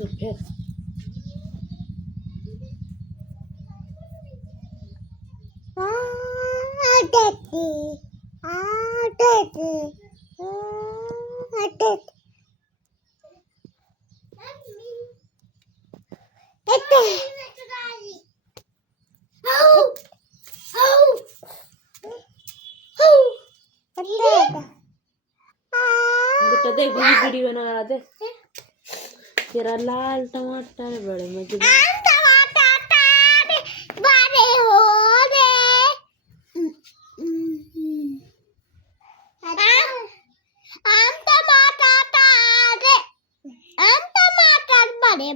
फिर बेटा देख वीडियो बना रहा दे तेरा लाल टमाटर बड़े मजे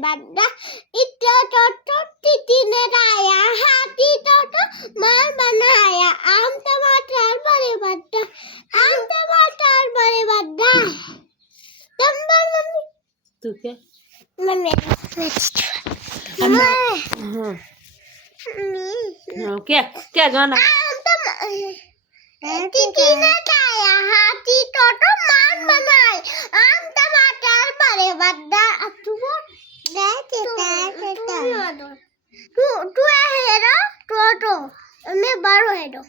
बड़ा इतना तो टिटने आया हाथी तो मार बनाया आम टमाटर बड़े बड़ा आम टमाटर बड़े बड़ा मम्मी तू क्या मम्मी हाँ हाँ क्या क्या गाना टिटने आया हाथी तो मार बनाया आम टमाटर बड़े बड़ा तू मैं बड़ो है दो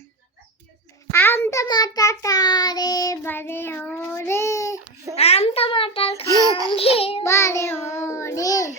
आम टमाटर तारे बड़े हो रे आम टमाटर खाएंगे बड़े हो रे।